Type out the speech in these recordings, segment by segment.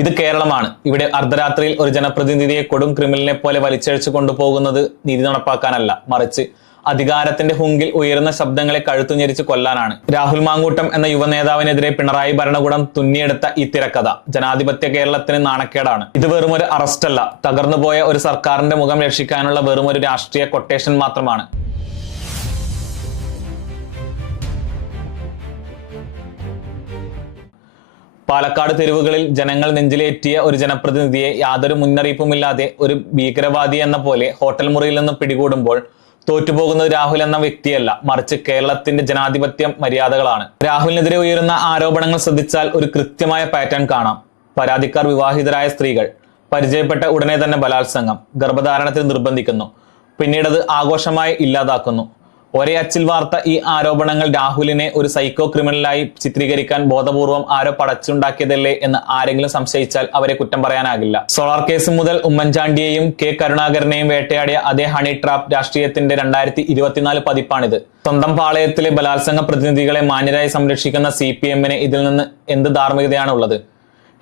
ഇത് കേരളമാണ്. ഇവിടെ അർദ്ധരാത്രിയിൽ ഒരു ജനപ്രതിനിധിയെ കൊടും ക്രിമിനലിനെ പോലെ വലിച്ചഴിച്ചു കൊണ്ടുപോകുന്നത് നീതി നടപ്പാക്കാനല്ല, മറിച്ച് അധികാരത്തിന്റെ ഹുങ്കിൽ ഉയരുന്ന ശബ്ദങ്ങളെ കഴുത്തുഞെരിച്ച് കൊല്ലാനാണ്. രാഹുൽ മാങ്കൂട്ടം എന്ന യുവനേതാവിനെതിരെ പിണറായി ഭരണകൂടം തുന്നിയെടുത്ത ഈ തിരക്കഥ ജനാധിപത്യ കേരളത്തിന് നാണക്കേടാണ്. ഇത് വെറുമൊരു അറസ്റ്റല്ല, തകർന്നുപോയ ഒരു സർക്കാരിന്റെ മുഖം രക്ഷിക്കാനുള്ള വെറുമൊരു രാഷ്ട്രീയ കൊട്ടേഷൻ മാത്രമാണ്. പാലക്കാട് തെരുവുകളിൽ ജനങ്ങൾ നെഞ്ചിലേറ്റിയ ഒരു ജനപ്രതിനിധിയെ യാതൊരു മുന്നറിയിപ്പുമില്ലാതെ ഒരു ഭീകരവാദി എന്ന പോലെ ഹോട്ടൽ മുറിയിൽ നിന്ന് പിടികൂടുമ്പോൾ തോറ്റുപോകുന്നത് രാഹുൽ എന്ന വ്യക്തിയല്ല, മറിച്ച് കേരളത്തിന്റെ ജനാധിപത്യ മര്യാദകളാണ്. രാഹുലിനെതിരെ ഉയരുന്ന ആരോപണങ്ങൾ ശ്രദ്ധിച്ചാൽ ഒരു കൃത്യമായ പാറ്റേൺ കാണാം. പരാതിക്കാർ വിവാഹിതരായ സ്ത്രീകൾ, പരിചയപ്പെട്ട ഉടനെ തന്നെ ബലാത്സംഗം, ഗർഭധാരണത്തിൽ നിർബന്ധിക്കുന്നു, പിന്നീടത് ആഘോഷമായി ഇല്ലാതാക്കുന്നു. ഒരേ അച്ചിൽ വാർത്ത ഈ ആരോപണങ്ങൾ രാഹുലിനെ ഒരു സൈക്കോ ക്രിമിനലായി ചിത്രീകരിക്കാൻ ബോധപൂർവം ആരോ പടച്ചുണ്ടാക്കിയതല്ലേ എന്ന് ആരെങ്കിലും സംശയിച്ചാൽ അവരെ കുറ്റം പറയാനാകില്ല. സോളാർ കേസ് മുതൽ ഉമ്മൻചാണ്ടിയെയും കെ കരുണാകരനെയും വേട്ടയാടിയ അതേ ഹണി ട്രാപ്പ് രാഷ്ട്രീയത്തിന്റെ 2024 പതിപ്പാണിത്. സ്വന്തം പാളയത്തിലെ ബലാത്സംഗ പ്രതിനിധികളെ മാന്യരായി സംരക്ഷിക്കുന്ന CPM-ന് ഇതിൽ നിന്ന് എന്ത് ധാർമ്മികതയാണുള്ളത്?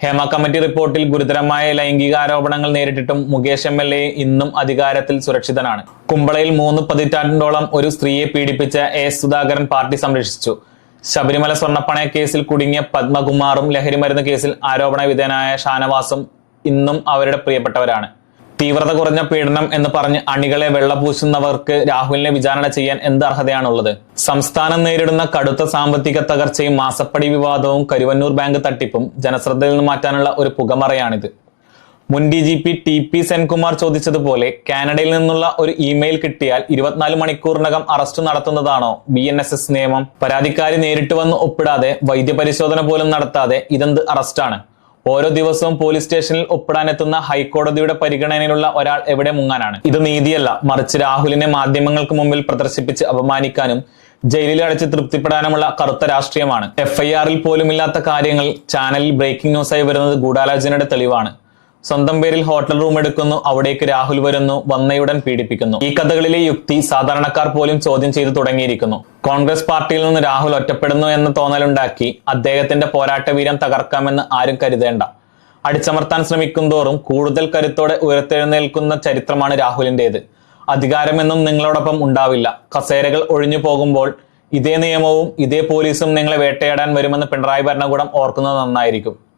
ഹേമ കമ്മിറ്റി റിപ്പോർട്ടിൽ ഗുരുതരമായ ലൈംഗികാരോപണങ്ങൾ നേരിട്ടിട്ടും മുകേഷ് MLA ഇന്നും അധികാരത്തിൽ സുരക്ഷിതനാണ്. കുമ്പളയിൽ 3 പതിറ്റാണ്ടോളം ഒരു സ്ത്രീയെ പീഡിപ്പിച്ച AS സുധാകരൻ പാർട്ടി സംരക്ഷിച്ചു. ശബരിമല സ്വർണ്ണപ്പണയ കേസിൽ കുടുങ്ങിയ പത്മകുമാറും ലഹരിമരുന്ന് കേസിൽ ആരോപണ വിധേയനായ ഷാനവാസും ഇന്നും അവരുടെ പ്രിയപ്പെട്ടവരാണ്. തീവ്രത കുറഞ്ഞ പീഡനം എന്ന് പറഞ്ഞ് അണികളെ വെള്ളപൂശുന്നവർക്ക് രാഹുലിനെ വിചാരണ ചെയ്യാൻ എന്ത് അർഹതയാണുള്ളത്? സംസ്ഥാനം നേരിടുന്ന കടുത്ത സാമ്പത്തിക തകർച്ചയും മാസപ്പടി വിവാദവും കരുവന്നൂർ ബാങ്ക് തട്ടിപ്പും ജനശ്രദ്ധയിൽ നിന്ന് മാറ്റാനുള്ള ഒരു പുകമറയാണിത്. മുൻ DGP TP സെൻകുമാർ ചോദിച്ചതുപോലെ കാനഡയിൽ നിന്നുള്ള ഒരു ഇമെയിൽ കിട്ടിയാൽ 24 മണിക്കൂറിനകം അറസ്റ്റ് നടത്തുന്നതാണോ BNSS നിയമം? പരാതിക്കാരി നേരിട്ട് വന്ന് ഒപ്പിടാതെ, വൈദ്യപരിശോധന പോലും നടത്താതെ ഇതെന്ത് അറസ്റ്റാണ്? ഓരോ ദിവസവും പോലീസ് സ്റ്റേഷനിൽ ഒപ്പിടാനെത്തുന്ന ഹൈക്കോടതിയുടെ പരിഗണനയിലുള്ള ഒരാൾ എവിടെ മുങ്ങാനാണ്? ഇത് നീതിയല്ല, മറിച്ച് രാഹുലിനെ മാധ്യമങ്ങൾക്ക് മുമ്പിൽ പ്രദർശിപ്പിച്ച് അപമാനിക്കാനും ജയിലിൽ അടച്ച് തൃപ്തിപ്പെടാനുമുള്ള കറുത്ത രാഷ്ട്രീയമാണ്. FIR-ൽ പോലുമില്ലാത്ത കാര്യങ്ങൾ ചാനലിൽ ബ്രേക്കിംഗ് ന്യൂസായി വരുന്നത് ഗൂഢാലോചനയുടെ തെളിവാണ്. സ്വന്തം പേരിൽ ഹോട്ടൽ റൂം എടുക്കുന്നു, അവിടേക്ക് രാഹുൽ വരുന്നു, വന്നയുടൻ പീഡിപ്പിക്കുന്നു. ഈ കഥകളിലെ യുക്തി സാധാരണക്കാർ പോലും ചോദ്യം ചെയ്തു തുടങ്ങിയിരിക്കുന്നു. കോൺഗ്രസ് പാർട്ടിയിൽ നിന്ന് രാഹുൽ ഒറ്റപ്പെടുന്നു എന്ന തോന്നലുണ്ടാക്കി അദ്ദേഹത്തിന്റെ പോരാട്ട വീര്യം തകർക്കാമെന്ന് ആരും കരുതേണ്ട. അടിച്ചമർത്താൻ ശ്രമിക്കുന്തോറും കൂടുതൽ കരുത്തോടെ ഉയർത്തെഴുന്നേൽക്കുന്ന ചരിത്രമാണ് രാഹുലിന്റേത്. അധികാരമെന്നും നിങ്ങളോടൊപ്പം ഉണ്ടാവില്ല. കസേരകൾ ഒഴിഞ്ഞു പോകുമ്പോൾ ഇതേ നിയമവും ഇതേ പോലീസും നിങ്ങളെ വേട്ടയാടാൻ വരുമെന്ന് പിണറായി ഭരണകൂടം ഓർക്കുന്നത് നന്നായിരിക്കും.